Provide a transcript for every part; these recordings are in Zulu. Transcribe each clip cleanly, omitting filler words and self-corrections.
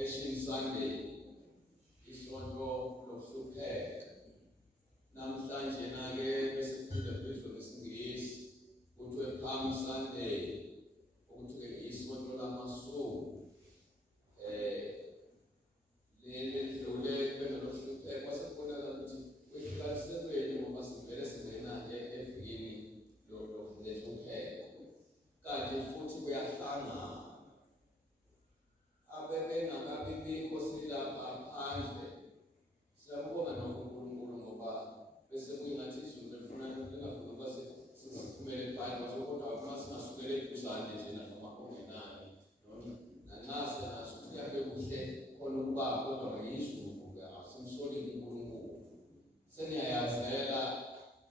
Passion Sunday, isonto lokuhlupheka. Namhlanje na-ke bese kuphinde kubizwe ngesingisi kuthiwe Palm Sunday, ukuthi-ke isonto lamaSungu. Ledlule benolokuhlupheka kwase kubonakala ukuthi kwehlukaniseni ngoba sivele singena-ke evikini lokuhlupheka. Kanti futhi kuyahlangana. Abebengakabi bikho silapha phandle. Siyabonga noNkulunkulu ngoba bese kuyingathi izulu lifuna lingafuna ukuba siphumele phandle kodwa uma singasukele eduzane nje noma kungenani. Nanxa kuyabe kuhle khona ukuba kodwa ngiyizulu asimsoli uNkulunkulu. Seniyayazela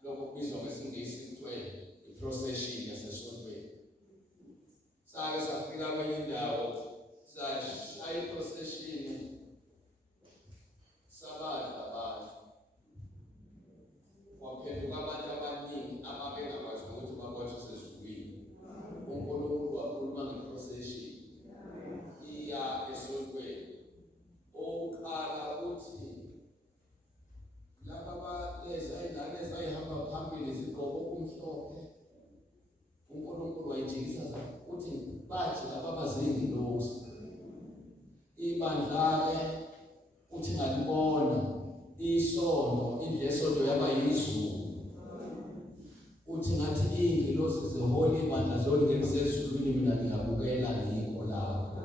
lokho kubizwa ngesingisi kuthiwe i-procession yasesontweni. Sake safika kwenye indawo sashaya i-procession sabadla abantu. Kwaphenduka abantu abaningi ababengakwazi ukuthi bakwazi sezulwini. uNkulunkulu wakhuluma nge-procession iya esontweni. Oqala uthi laba lezi ayingane ezayihamba phambili zigqoke okumhlophe. uNkulunkulu wayijikisa uthi bathi laba bazingilosi. Ibandla-ke uthi ngalibona isonto, indlu yesonto yaba yizulu. Uthi ngathi iy'ngilosi zihole ibandla zolingene sezulwini, mina ngiyabukela ngikho lapho.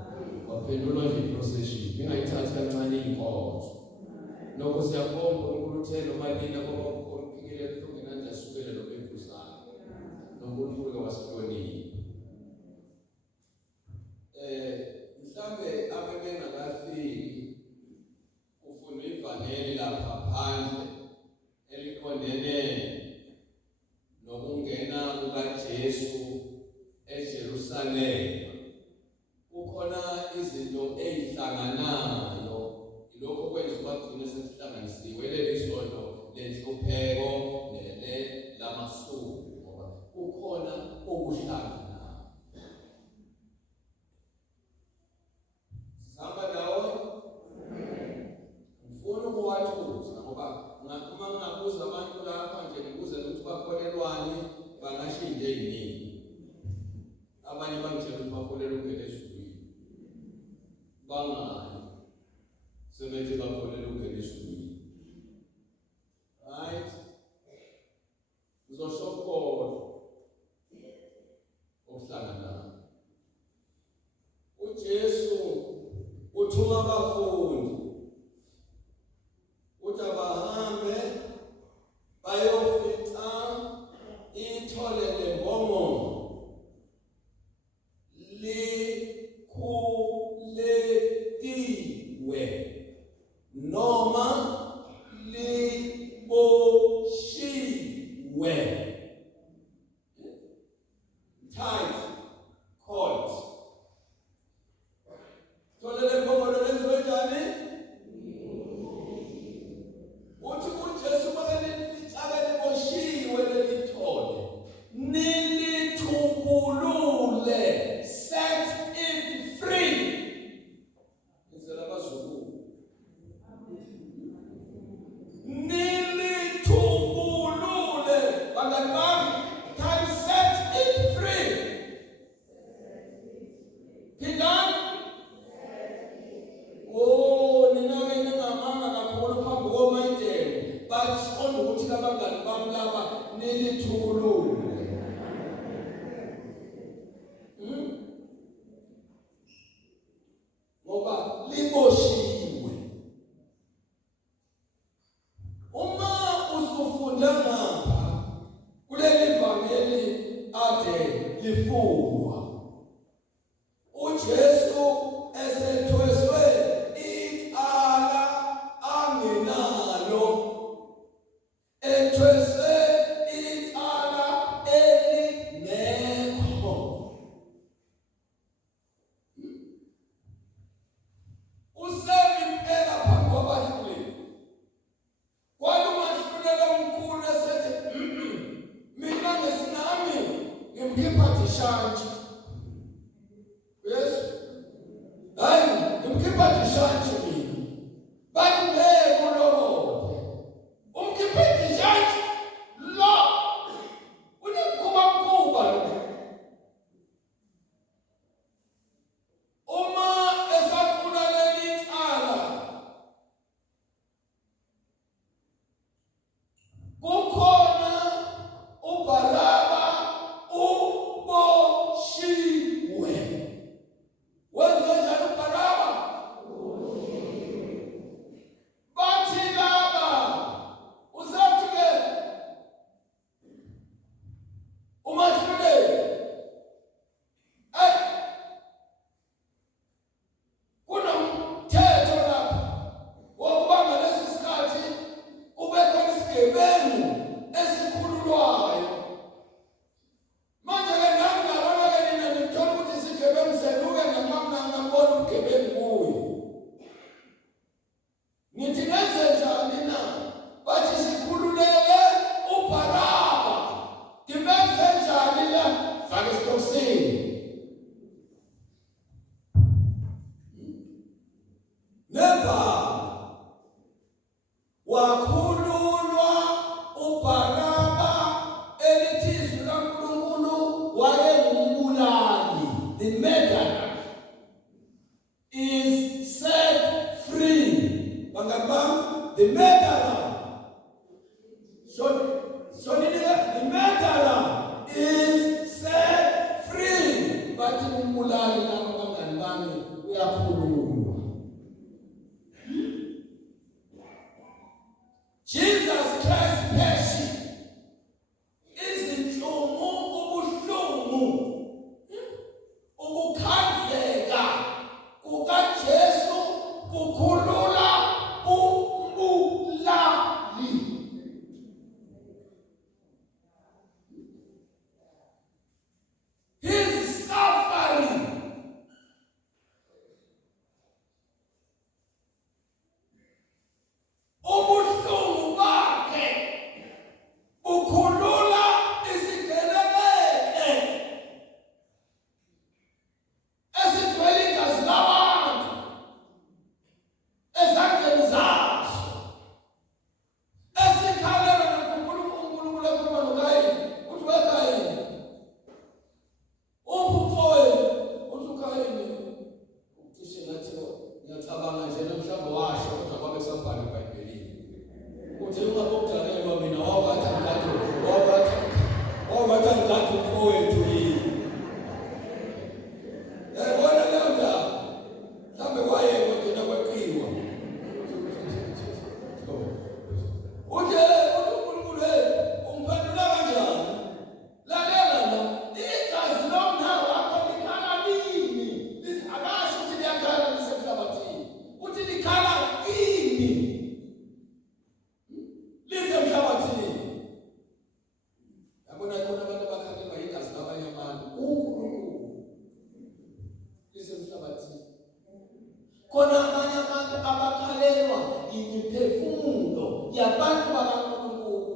Waphendulwa nje i-procession, ngingayithathi kancane iy'nkonzo. Lokho siyabonga uNkulunkulu uthe noma lina ngoba uphikile kuhlongena nje asukele lokho ebhusana. noNkulunkulu wasihlonipha. Mhlambe abebengakafiki ufunda ivangeli lapha phandle eliqondene nokungena kukaJesu eJerusalema. Kukhona izinto ezihlanganayo, ilokho kwenza bagcine sesihlanganisiwe leli sonto lenhlupheko nele lamaSungu ngoba kukhona okuhlangana. Ngifuna ukuwathuza ngoba uma ngingabuza abantu lapha nje ngibuze ukuthi bakholelwani bangashintsha ey'ningi. Abanye bangitshela ukuthi bakholelwa ukungena ezulwini. Bangani sebethi bakholelwa ukungena ezulwini. Right? Ngizosho kodwa okuhlanganayo. uJesu uthuma abafundi ukuthi bahambe bayofica ithole lembongolo likhulekiwe noma liboshiwe. Tight, cold. Thole lembongolo lenziwe njani? Uthi uJesu makalifitshaka liboshiwe lelithole, nilithubulule, set it free. Ngizela abazukulu. Nilithubulule, bangani bami, can set it free. Phindani. Nina-ke ningamanga kakhulu phambi komayitelo, baqonda ukuthi abangani bami laba nilithubulule. Ngoba liboshiwe. Uma usufunda ngapha kuleli vangeli ade lifundwa, uJesu esethweswe icala angenalo, ethweswe icala elingekho. Usemimpela phambi kwabahluleli. Kwalumahlulelo omkhulu esethi mina ngesinami ngimkhipha dishantshi. Yes? Hayi the murderer is set free. The murderer. So the murderer is set free. But umulali nabangani bami uyakhululwa. Jesus Christ passion izinhlungu, ubuhlungu, ukukhandleka kukaJesu kukhulula umbulali. His suffering ubuhlungu bakhe ukhulula isigeleleke esithwele igazi labantu ezandleni zaso, esikhalela uNkulunkulu ekhuluma noKayini uthi weKayini umfowenu uthi uKayini cishe ngathi ngiyacabanga nje nomhlaba washo kodwa kwabe kusabhala eBhayibhelini uthi ungabokudalelwa mina wabathi ngikade umfowethu yini. Yabona leyo ndaba mhlawumbe wayekwa njena kweqiwa uthi uNkulunkulu umphendula kanjani? Lalela la, igazi lomnayo wakho likhala nini? Akasho ukuthi liyakhala lisemhlabathini, uthi likhala ini lisemhlabathini. Yabona khona abantu abakhalelwa igazi labanye abantu, uNkulunkulu lisemhlabathini. Khona abanye abantu abakhalelwa imiphefumulo yabantu bakaNkulunkulu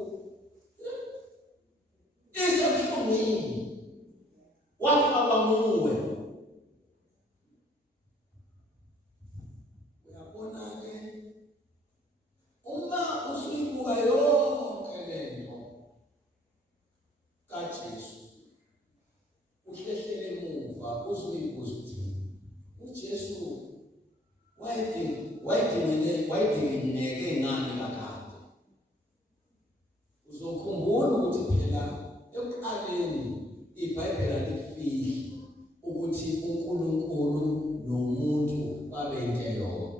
isemhlungwini, wafakwa nguwe. Uyabona-ke, uma usuyibuka yonke lento kaJesu, uhlehlele emuva uzoyibuza ukuthi uJesu wayedingineke ngani kakade. Uzokhumbula ukuthi phela ekuqaleni iBhayibheli alifihli ukuthi uNkulunkulu nomuntu babeyinto eyodwa,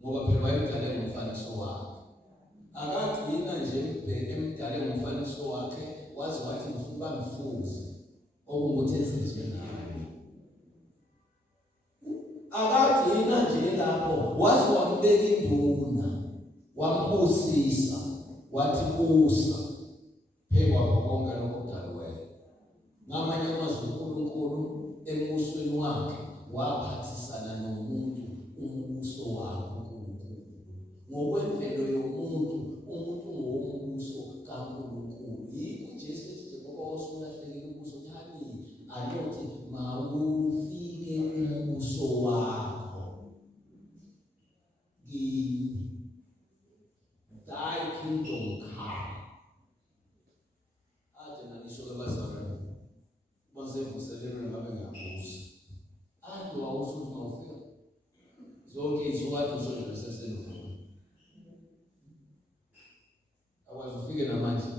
ngoba phela wayemdale ngomfaniso wakhe. Akagcina nje emdale ngomfaniso wakhe wazi wathi ngifuna bamfuze okungukuthi ezenziwe naye. Akagcina nje lapho, wazi wambeka induna, wambusisa, wathi busa phekwa konke lokho okudaliweyo. Ngamanye amazwi uNkulunkulu embusweni wakhe waphathisana nomuntu umbuso wakhe uNkulunkulu. Ngokwemvelo yomuntu, umuntu ngowombuso kaNkulunkulu. Yikho uJesu ethi ngoba wasulahlekile umbuso thani anothi mawufike umbuso wakho kimi. Thy kingdom come. Ade ngisho abazalwane basevuselelwe ngabe ngiyabuza. Ade wawusho ukuthi mawufika zonke izikhathi uzodlula sesendlini. Akwazi ufike namanje.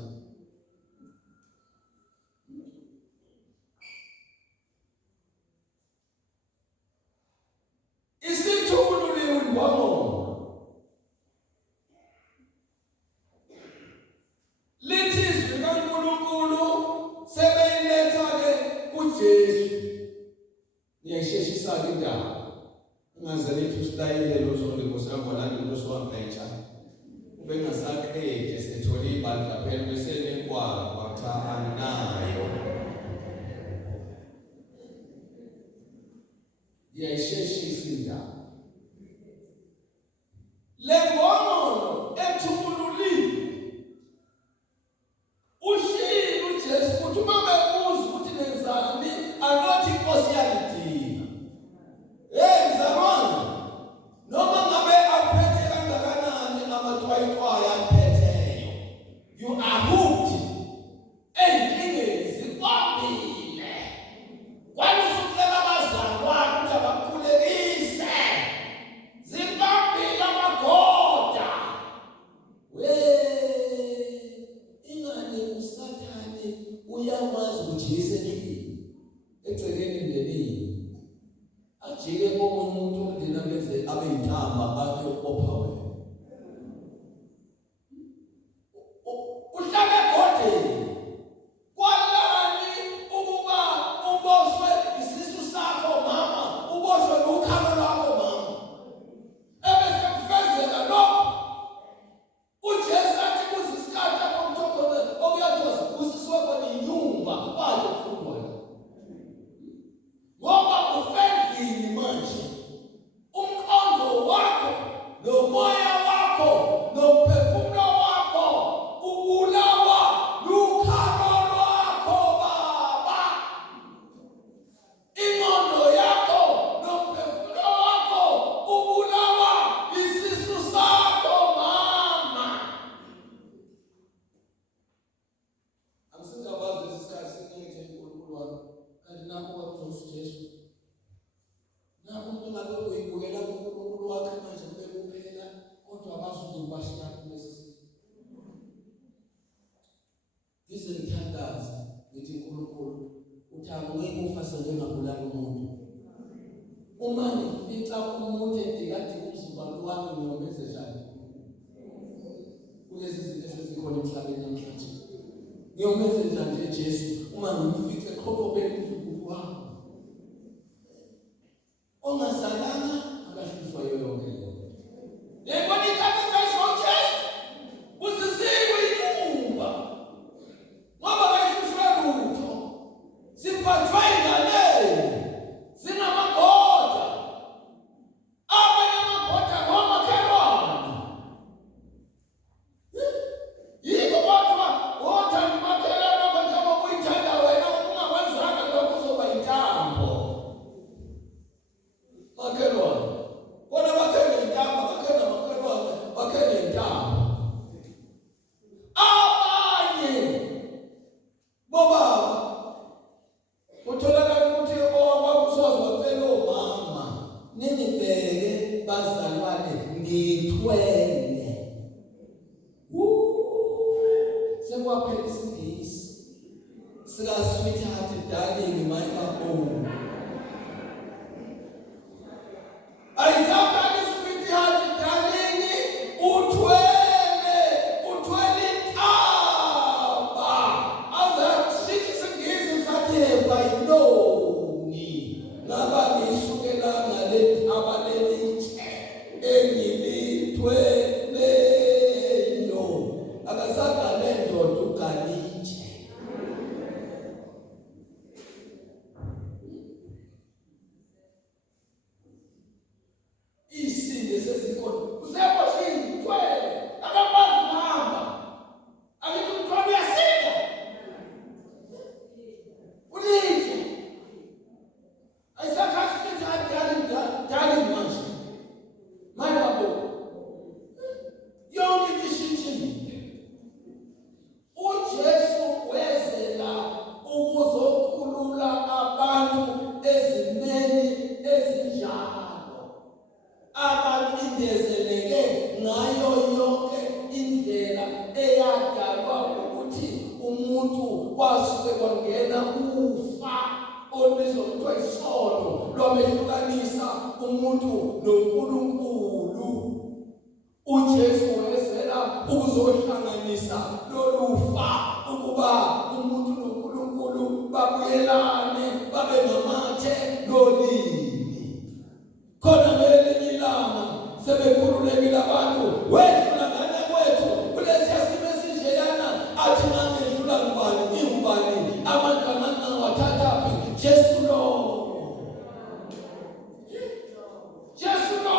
Isithululiwe umbongo. Lithi izwi kaNkulunkulu sebeyiletha-ke kuJesu. Ngiyayisheshisa-ke indaba. Ungaze lithi usitayilelo uzolikosi yabona into sowambheja. Ubengasaqedi esethole ibandla phela bese nekwakwa cha anayo. Ngiyayisheshisa indaba. Le mbono ethululile ushilo uJesu ukuthi uma bebuza ukuthi nenzani anothi inkosi yakudina. Mzalwane, noma ngabe aphethe kangakanani amathwayithwayo aphetheyo, you are hooked. Ey'nkingeni zikwambile. Kwalusuku emndenini ajike komunye umuntu umndeni abenze abe yintamba abe opha wena. Uhlala kodwa kwalani ukuba uboshwe isisu sakho mama, uboshwe ukhalo lwakho mama. Ebese kufezeka lokho. UJesu athi kuzisikhathi lapho umthokolo okuyathoza usiswe kona inyumba bayo kufundwa. Ngoba ufendini manje umqondo wakho nomoya wakho nomphefumulo wakho ubulawa lukhalo lwakho baba. Ingqondo yakho nomphefumulo wakho ubulawa isisu sakho mama. Angisingabazi lesikhathi singethe uNkulunkulu wami kanti nakho kwakuzosu Jesu. Nakho umuntu ngabe uyibukela uNkulunkulu wakhe manje bekuphela kodwa abazulu bashaya kulesi. Ize ngithandaza ngithi uNkulunkulu uthi angeke ufase njengabulala umuntu. Uma ngifica umuntu edikade umzimba wami ngiyomeze njani? Kulezi zinto esezikhona emhlabeni namhlanje. Ngiyomeze njani Jesu uma ngimfice eqhokobeni ubusuku wami? Ongazalanga akahlushwa yonke leyo. Yebona ithatha Jesu. Usisiwe inyumba. Ngoba kayihlushwa lutho. Siphathwa ingane. Sinamagoda. Abanye amagoda ngomakhelwane. Yiko kodwa wothanda umakhelwane wakho njengoba uyithanda wena, ungakwenzanga lokho uzoba yintambo. Makhelwane. Bona bakhele intambo, bakhele makhelwane, bakhele intambo. Abanye bobaba utholakala ukuthi owakusozwa phela omama ninibheke bazalwane ngithwele. Sekwaphela isingisi sika sweetheart darling my own. Ayizakali sweetheart darling uthwele intaba. Azashithi isingisi sathi bayiloni ngaba ngisukela ngale ntaba lelintshe engilithweleyo. Akasagale ndoda ugalintshe. Isinde sezikhona. Useboshini uthwele. Akakwazi ukuhamba. Akithi umthwalo uyasinda. Uninje. Ayisakhathi sithi darling manje. Manje babo. Yonke into ishintshile. UJesu wezela ukuzokhulula abantu ezimeni ezinjalo. Abacindezeleke ngayo yonke indlela eyadalwa ukuthi umuntu kwasuke kwangena ufa olubizwa kuthiwa isono lwamehlukanisa umuntu noNkulunkulu. UJesu wezela ukuzohlanganisa lolufa ukuba umuntu noNkulunkulu babuyelane babe ngamathe nolimi. Khona ngelinye ilanga sebekhululekile abantu wedlula ngane kwethu kulesiya simo esinjeyana athi ngangedlula ngubani ngingubani abantu amangawathathaphi Jesu lo. Jesu lo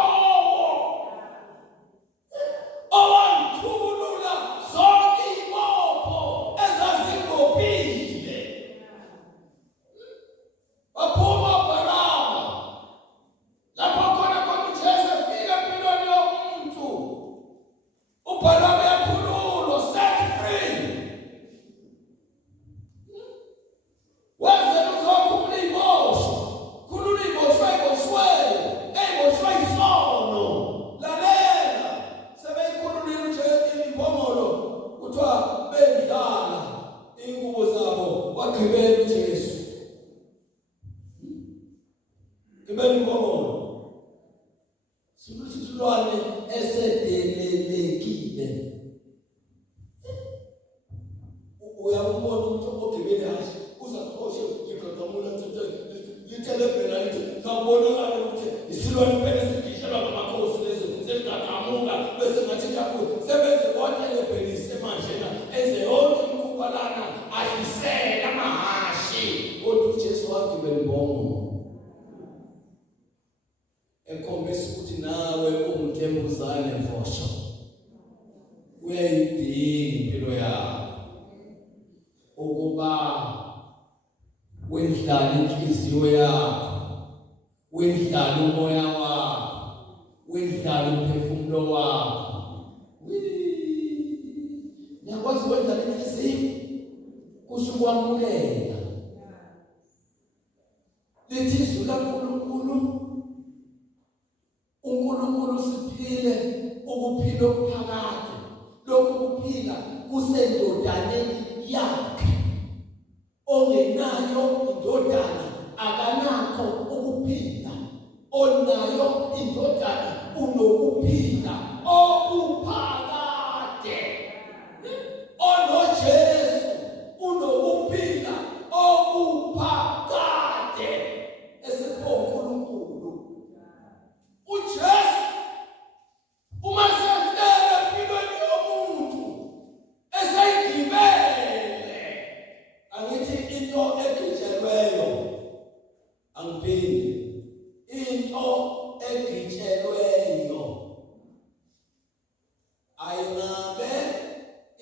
owanthulula zonke izibopho ezazingobile. Baphuma baraba lapho khona uJesu efika empilweni yomuntu Ngibele imbongolo. Sisilwane esedelelekile. Uyabona umuntu ogibele kahle uzakhoshe iqaqamula nto lithelebhela lithi ngabonakala ukuthi isilwane phela sigishelwa ngamakhosi lezi sengaqhamuka bese ngathi njabulo sebenze kwathelebhelise manje na enze yonke imkhubalana ayisela amahashi kodwa uJesu wagibela imbongolo ekhombisa ukuthi nawe ungutembuzane mfosho uyayidinga impilo yakho ukuba wendlala inhliziyo yakho wendlala umoya wakho wendlala umphefumulo wakho yakwazi wendlala inhliziyo kusho ukwamukela lithi izwi laNkulunkulu uNkulunkulu siphile ukuphila okuphakade lokhu kuphila kusendodaneni yakhe ongenayo indodana akanakho ukuphila onayo indodana unokuphila okuphakade onoJesu unokuphila okuphakade esipho uNkulunkulu uJesu uma sefika empilweni yomuntu esayigibele angithi into egitshelweyo angiphindi into egitshelweyo ayingabe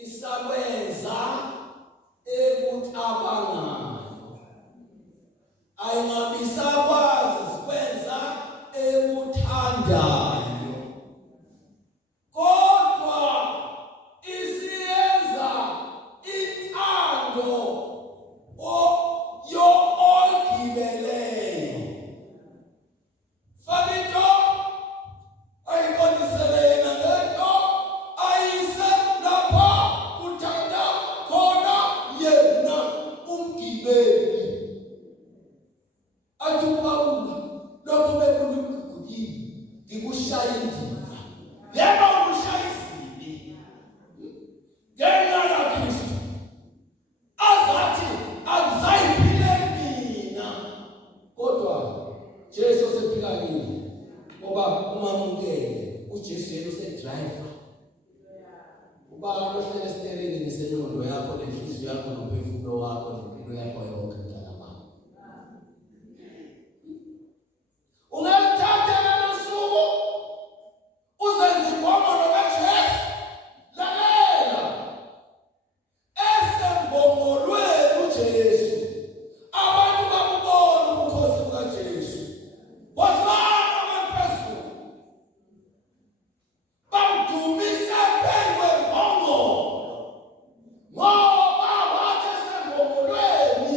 isakwenza ekucabangayo ayingabe isakwazi sikwenza ekuthandayo kodwa isiyenza intando yo ogibeleyo fanito ayikoniselena ngento ayise lapha uthanda khona yena umgibeli athi uPawulu lokho bekulungukile ngikushaya indiva yebo ukushayisile ngenxa kaKristu azathi akuzayiphile mina kodwa Jesu sephila kimi ngoba umamukele uJesu yena usedriver uba lohlele steering ngisengqondo yakho nenhliziyo yakho nomphefumulo wakho nempilo yakho yonke mntana wami ungathatha nasuku uzenze imbongolo kaJesu lalela esembongolweni uJesu abantu babubona ubukhosi bukaJesu wasana ngaphezulu bamdumisa phezu kwembongolo ngoba wathi esembongolweni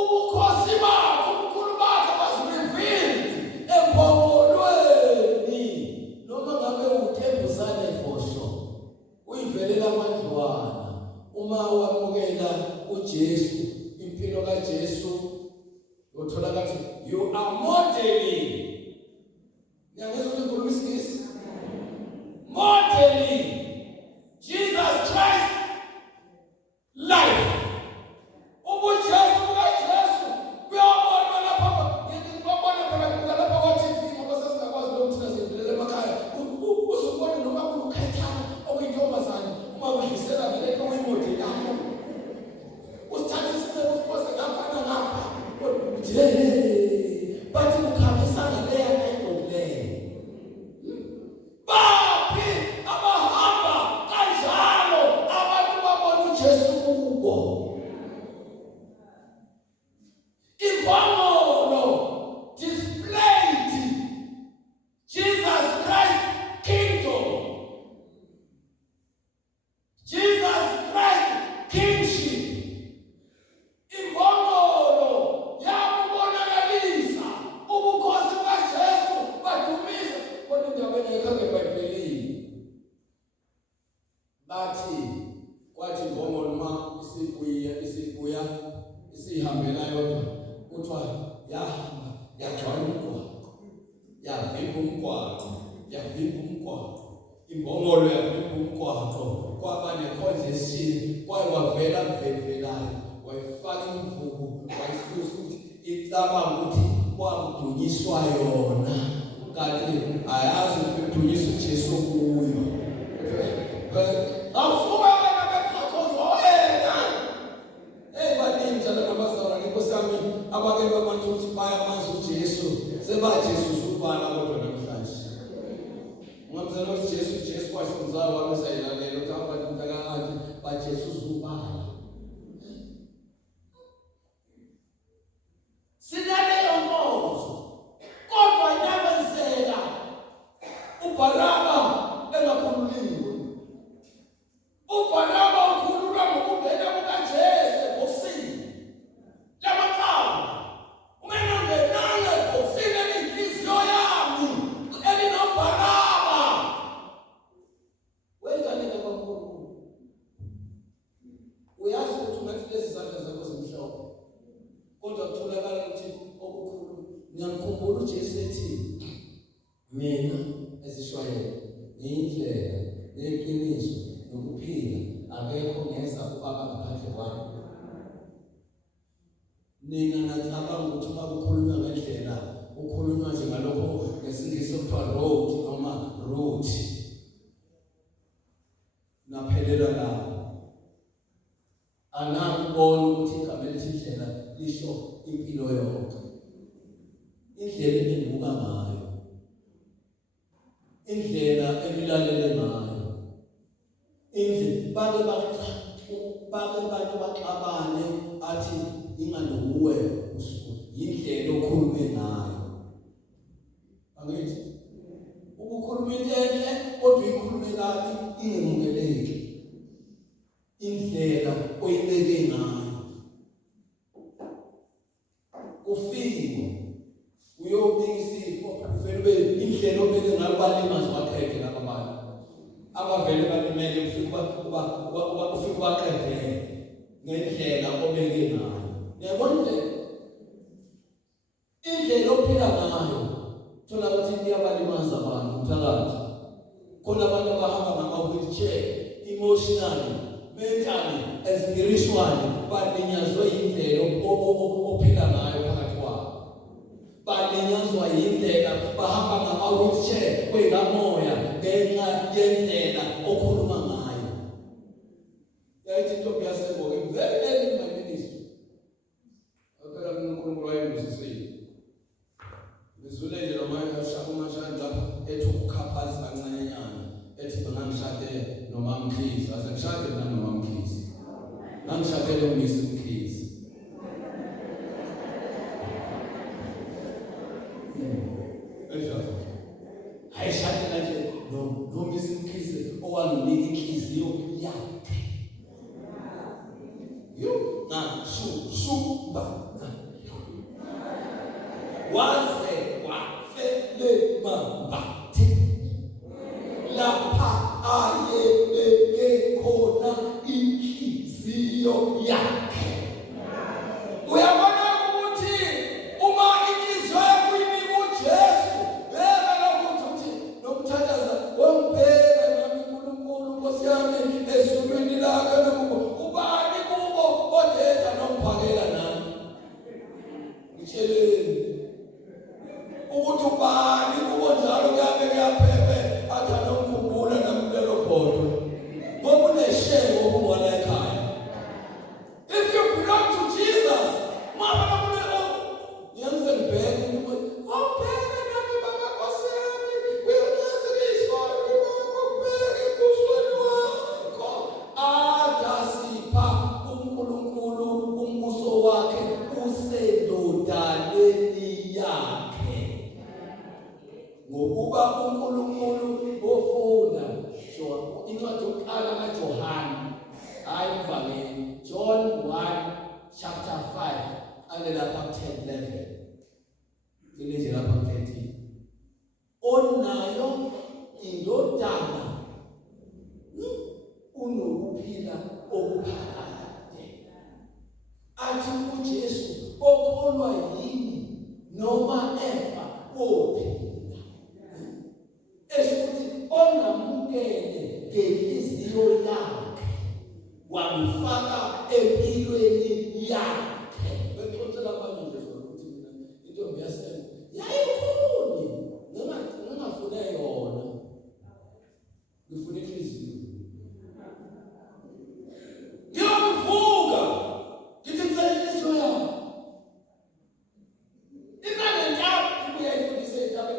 ubukhosi bakhe ubukhulu bakhe bazirevealed embongolweni noma ngabe uthembusane mfosho uyivelela amadlwana uma wamukela uJesu impilo kaJesu uthola kathi you are modeling ngiyangizwa ukuthi ngikhuluma isiNgisi modeling Jesus Christ life ubuJesu bukaJesu kuyabonwa lapha ngibona phela lapha kwa-TV ngoba sesingakwazi ukuthi sizivelele emakhaya uzubona noma kukhethana okuyintombazane uma udlisela vele okuyimodelayo usithatha isicelo usiphoze ngapha nangapha bathi ukhambisana leya kayidolileyo baphi abahamba kanjalo abantu babona uJesu kubo imbongolo displayed Jesus Christ kingdom Jesus Christ kingship imbongolo yakubonakalisa ubukhosi bukaJesu badumisa kodwa indaba engekho eBhayibhelini bathi kwathi imbongolo uma isibuya isihambela yodwa kuthiwa yahamba yagcwala umgwaqo, yavimba umgwaqo, yavimba umgwaqo, imbongolo yavimba umgwaqo, kwaba nekhonje esithile, kwaye wavela mvelvelayo, wayifaka imvubu, wayisusa ukuthi icabanga ukuthi kwakudunyiswa yona, kanti ayazi ukuthi kudunyiswa uJesu kuyo. Afuka abake babantu ukuthi bayamazi uJesu sebaJesu ubala kodwa namhlanje ngomzana ukuthi Jesu kwasho umzalo wami sayilalela ukuthi abantu mntakathi baJesu ubala sinaleyo nkonzo kodwa inabenzeka uBaraba engakhululiwe uBaraba ukhululwa ngokungena kukaJesu ebhokisini lamakhala umenongenanga ebhokisini enhliziyo yami elinoBaraba wengane kaNkulunkulu uyazi ukuthi ungathi lezi zandla zakho zimhlophe kodwa kutholakala ukuthi okukhulu ngiyamkhumbula uJesu ethi mina ezishwayele ngiyindlela neqiniso nokuphila akekho ngeza ubaba ngaphandle kwami. Nina nacabanga ukuthi uma kukhulunywa ngendlela kukhulunywa nje ngalokho ngesingisi okuthiwa road noma route naphelela lapho. Anakubona ukuthi igama elithi indlela lisho impilo yonke. Indlela engibuka ngayo, indlela emilalele ngayo, indlela bake bantu baxabane athi inganokuwe yindlela okhulume ngayo. Angithi ukukhuluma into enhle kodwa ikhulume kabi ingemukeleki. Indlela oyibeke ngayo ufike uyobika isifo uvele indlela obeke ngayo balimazi baqede laba bantu abavele balimele ufike baqede ngendlela obeke ngayo. Ngiyabona indlela ophila ngayo thola ukuthi iyabalimaza abantu mthakathi. Khona abantu abahamba ngama-wheelchair emotionally, mentally and spiritually balinyazwe indlela ophila ngayo phakathi kwabo. Balinyazwa indlela bahamba ngama-wheelchair kwengamoya ngenxa yendlela okhuluma ngayo. Yayithi intombi yaseMboke very early in my ministry. Phela uNkulunkulu wayengizisile. Ngizule nje umashana lapha ethi ukukhaphaza kancanenyana ethi bengangishade noMamkhizi, ase ngishade noMamkhizi. Ngangishadele uMisi Mkhizi. Ayishade kanje noMisi Mkhizi owanginika inhliziyo yakhe. Na suba waze wafele mambathe lapha ayebeke khona inhliziyo yakhe. Uyabona ukuthi uma inhliziyo yakho inika uJesu beka ukuthi nomthandaza wombheka nami uNkulunkulu Nkosi yami ezulwini lakhe ubani kubo odetha nomphakela nami ngitsheleni ukuthi ubani kubo njalo kuyabe kuyaphephe athanda ukukhumbula nami lelo bhodwe ngoba unesheko ukungona ekhaya. If you belong to Jesus, mama nakulelo ngiyenze ngibheke ukuthi awubheke nami baba Nkosi yami uyazi isifo ukubheka ebusweni wakho adasipha uNkulunkulu umbuso wakhe usedodaneni yakhe ngokuba uNkulunkulu ofunda incwadi yokuqala kaJohane hayi ivangeli John 1 chapter 5 ane lapha 10:11 ngileje lapha 13 onayo indodana unokuphila okuphakade athi uJesu okholwa yini noma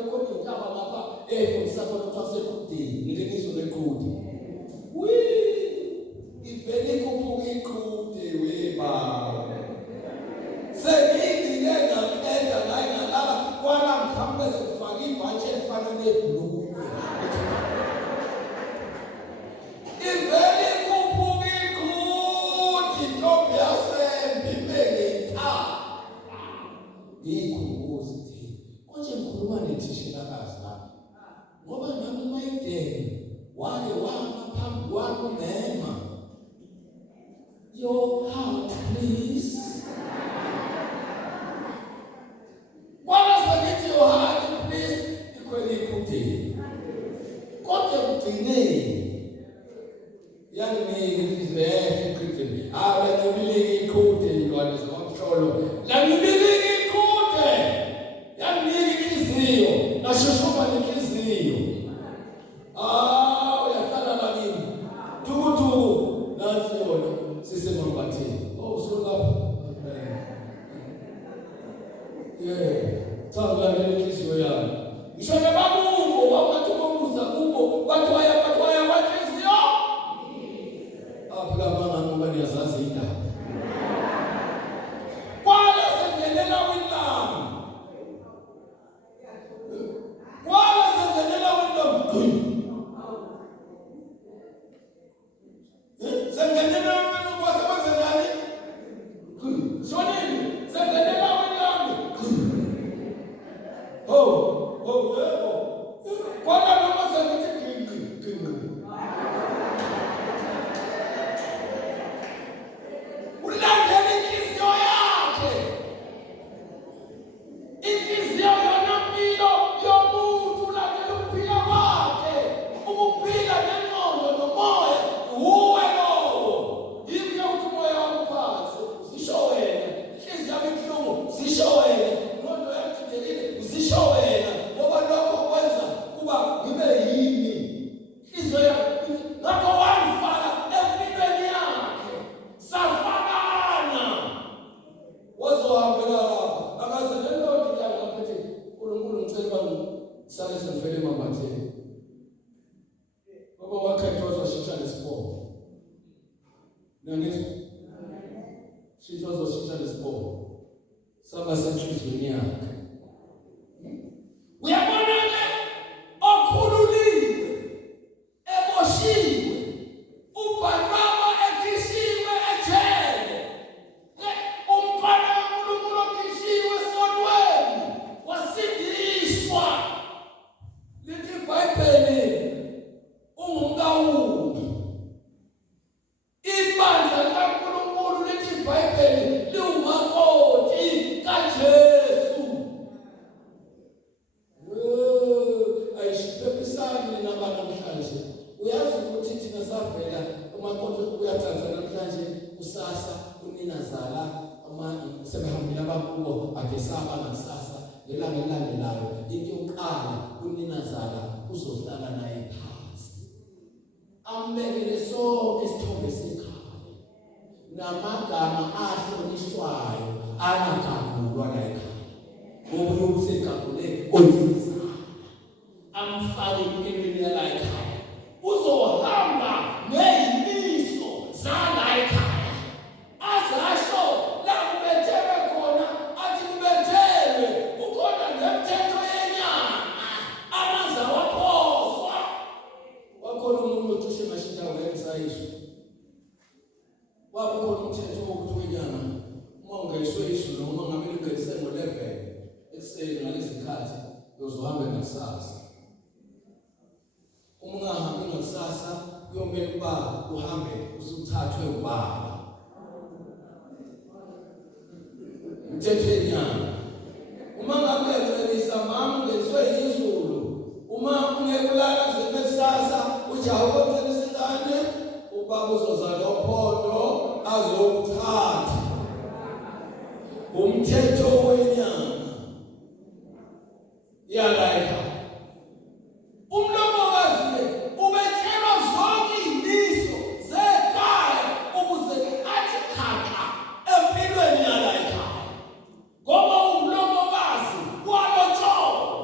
khona intaba ngapha efundisa khona ukuthi asekudini ngelinizwe leqhude ivele ikhuphuka iqhude webaba sengingile ngaqeda la ngalala kwala mkhambe sekufaka ibhathi efana nebhuluku ivele ikhuphuka iqhude intombi yasembi bengitha ikhumbuzi konje ngikhuluma nethishilakazi lapha ngoba nami mayideni wake wangaphambi kwami umema your heart please wala sakithi your heart please ikhwele ikhudeni kodwa kugcineni yanginike izwehle ikhudeni ngibile ikhude ilwane zomhlolo ngibile ikhude yanginike inhliziyo nasheshoma inhliziyo uyahlala la kimi thukuthuk nansi yona sisemambatheni usulapha thanga inhliziyo yami ngisho nababuko wabathokoza kubo bathwaya banhliziyo apha mangani niyazazi indaba kwala sengelela winami kwala sengelela winami sengelela winami wasebenza njani shonini sengelela winami yebo kwala noma sengithi ulandela inhliziyo yakhe inhliziyo yona mpilo yomuntu ulandela ukuphila kwakhe ukuphila nengqondo nomoya uwe lowo yikho ukuthi umoya wakho phansi zisho wena inhliziyo yami ibuhlungu zisho wena ingqondo yami ithithekile zisho wena ngoba lokho kwenza kuba ngibe yini inhliziyo yami ngakho wangifaka empilweni yakhe safakana wazohambela lapha akaze lelodi njalo ngaphethe uNkulunkulu ngicela bani sale sengifele emambatheni ngoba wakhetha wazoshintsha lesipho nangizwa shintsha wazoshintsha lesipho saba senhlizweni yakhe uyabona ke okhululiwe eboshiwe uBarnaba ekhishiwe ejele umfana kaNkulunkulu okhishiwe sonweni wasindiswa lithi iBhayibheli ungumkawubi ibandla kaNkulunkulu lithi iBhayibheli liwumakoti kaJesu ayishiphisani naba namhlanje uyazi ukuthi thina savela umakoti uyathatha namhlanje usasa uninazala sebehambile abakubo ake saba ngasasa ngelanga elilandelayo into yokuqala uninazala uzohlala naye phansi ambekele sonke isithombe sekhaya namagama ahlonishwayo angagagulwa la ekhaya ngoba uyokusegagule oyisizana amfake empilweni yala ekhaya uzohamba nezimiso zala ekhaya azasho la kubethelwe khona athi kubethelwe ukhona nemithetho yenyama amanzi awaphoswa wakhona umuntu othushe mashinda wemsayizwe wabukhona umthetho wokuthi wenyama uma ungeswe izulu noma ngabe libekise ngo-11 ekuseni ngalezikhathi uzohamba ngakusasa ungahambi ngakusasa kuyomela uba uhambe usuthathwe ubaba umthetho wenyama uma ngabe uyacelisa mama ungeswe izulu uma ungekulala zekusasa ujaha ucelisa ingane ubaba uzozala ophondo azokuthatha umthetho wenyama yalaika umlomokazi ubethelwa zonke izimiso zekhaya ukuze athi khaka empilweni yalaika ngoba umlomokazi walotsholo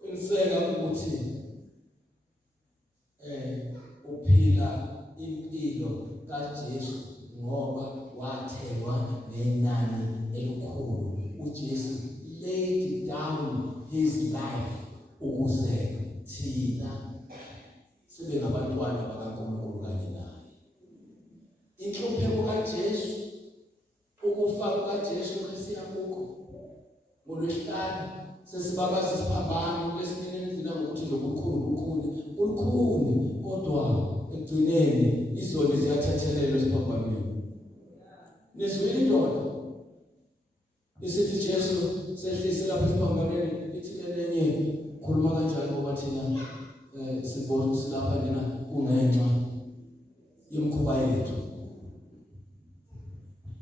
qiniseka ukuthi uphila impilo kaJesu ngoba wathengwa nenani elikhulu. uJesu laid down his life ukuze thina sibe ngabantwana bakaNkulunkulu kanye naye. Inhlupheko kaJesu, ukufa kukaJesu Kristu ngoLwesihlanu sesibabaza isiphambano lesinye ngokuthi lukhulu kodwa ekugcineni izolo ziyathathelelwa esiphambanweni. Nizwile indoda isithi Jesu sehlise lapha esiphambanweni, ithi lenye khuluma kanjani ngoba thina sibona silapha lena kungenxa yemkhuba yethu.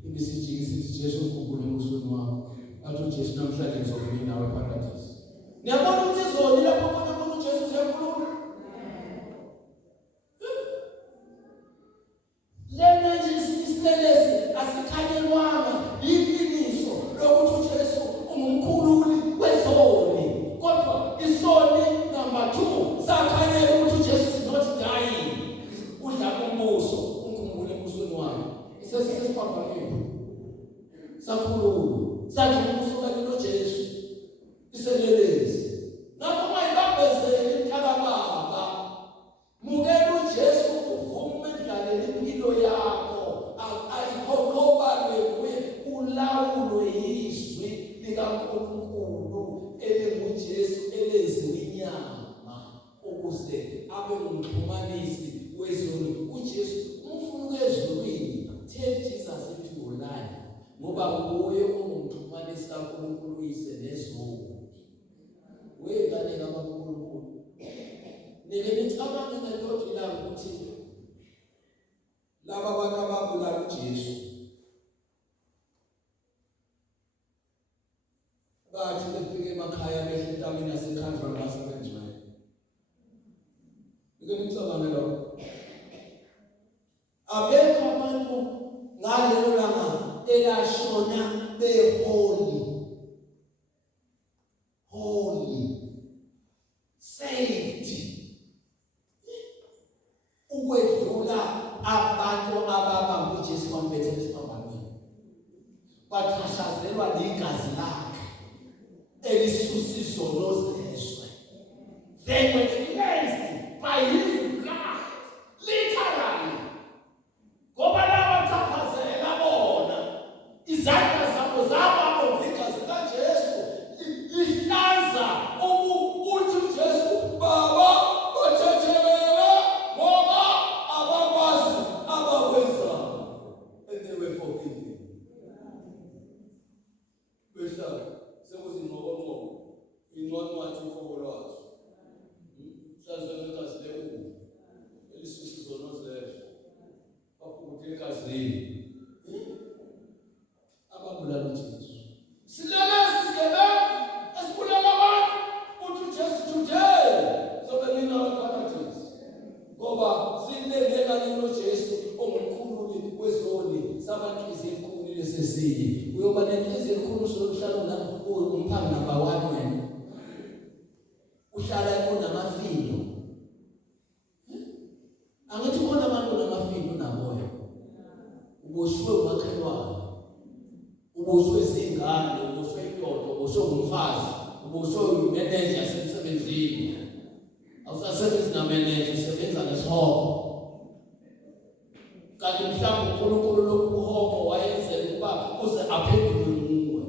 Ibisijiki sithi Jesu ukhumbule umusweni wakho. Athi uJesu namhlanje ngizokubona nawe eparadise. Niyabona ukuthi izolo lapho khona uJesu usekhuluma. Lena nje isiselesi asikhanyelwanga iqiniso lokuthi uJesu ungumkhululi wezoni. Kodwa isoni number 2 sakhanyela ukuthi uJesu is not dying. Udla umbuso, ungikhumbule umusweni wakhe. Isesiphambanweni. Sakhuluma. Sathi ukusuka kuJesu iselelezi nakho mayibambezele imthalababa mukela uJesu uvume indlaleli impilo yakho ayikhokhobane kuye ulawulwe yizwi likaNkulunkulu elinguJesu elenziwe inyama ukuze abe ngumxhumanisi wezoni. uJesu ufuna ezulwini, tell Jesus into your life ngoba nguye ongumxhumanisi kaNkulunkulu uyise nezoni. Wengane kaNkulunkulu nike nicabanga ngendoda ilanga ukuthi laba abantu ababulala uJesu bathi befike emakhaya behle entabeni yaseKhalvari basebenjwayo. Nike nicabanga lokho. Abekho abantu ngalelo langa elashona holy, saved, ukwedlula abantu ababamba uJesu wambethe esiphambanweni, bathashazelwa ligazi lakhe elisusa izono zeswe. They were cleansed by his blood, literally. Ngoba laba thaphazela bona izandla zabo zababovika zikaJesu lihlaza uthi uJesu baba bathethelela ngoba abakwazi abakwenza, and they were forgiven. Behlala sekuzingqokonqoko incwadi wathi ukhobolazo sazwelekazi leku elisusa izono zeswe ekazini ababulala uJesu. Silelesi sikele esibulala abantu uthi uJesu today zobe mina eparadise ngoba silele kanye noJesu ongumkhululi wezoni sabantu izinkulu lesesini. Uyoba nenhliziyo enkulu sokuhlala lapho umphambi number 1 wena. Uhlala kunamafindo. Angithi khona abantu namafindo namoya. Uboshwe umakhelwane, uboshwe izingane, uboshwe indoda, uboshwe umfazi, uboshwe umanager yasemsebenzini. Awusasebenzi namanager, usebenza nesihoko. Kanti mhlawumbe uNkulunkulu lokuhoko wayenzela ukuba uze aphendule nguwe.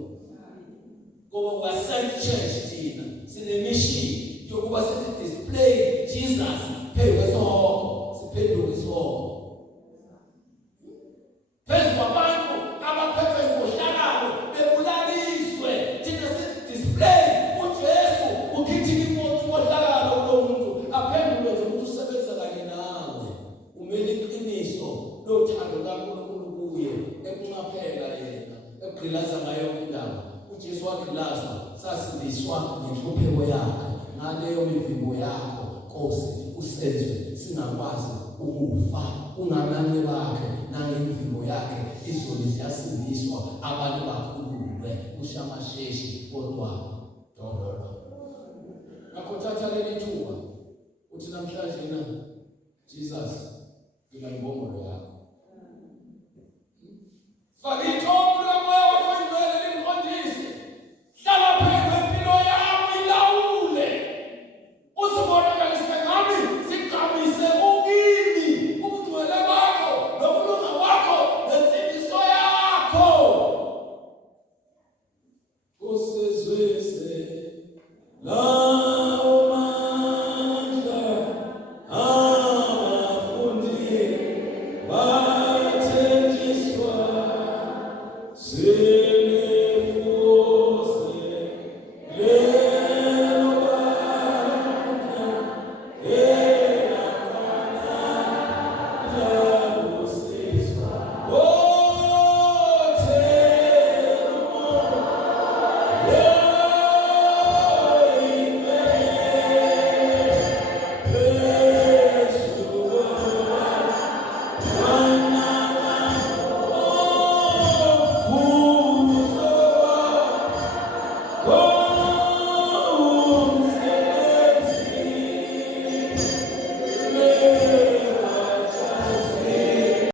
Ngoba wasent church thina sinemission yokuba sithi display Jesus phezu kwesihoko, siphendule isihoko. Phezu kwabantu abaphethe inkohlakalo bebulaliswe, thina sithi display uJesu ukhithika inkohlakalo kulo muntu aphendule nje ukuthi usebenza kanye nawe. Umele iqiniso lothando kaNkulunkulu kuye ekunqaphela yena egqilaza ngayo indaba. uJesu wagqilaza sasindiswa ngenhlupheko yakhe, ngaleyo mivimbo yakho Nkosi usenzwe singakwazi ukufa ungamanye bakhe nangemvimbo yakhe izolo ziyasindiswa abantu bakhululwe ushamasheshi kodwa dololo. Ngakho thatha leli thuba uthi namhlanje na Jesus ila imbongolo yakho. Faka ithombo lomoya ofundele limqondise. Hlala phezu impilo yakho ilawule. Uzibonakalise ngami sigamise ukini ubungcwele bakho nokulunga kwakho nensindiso yakho. Usezwise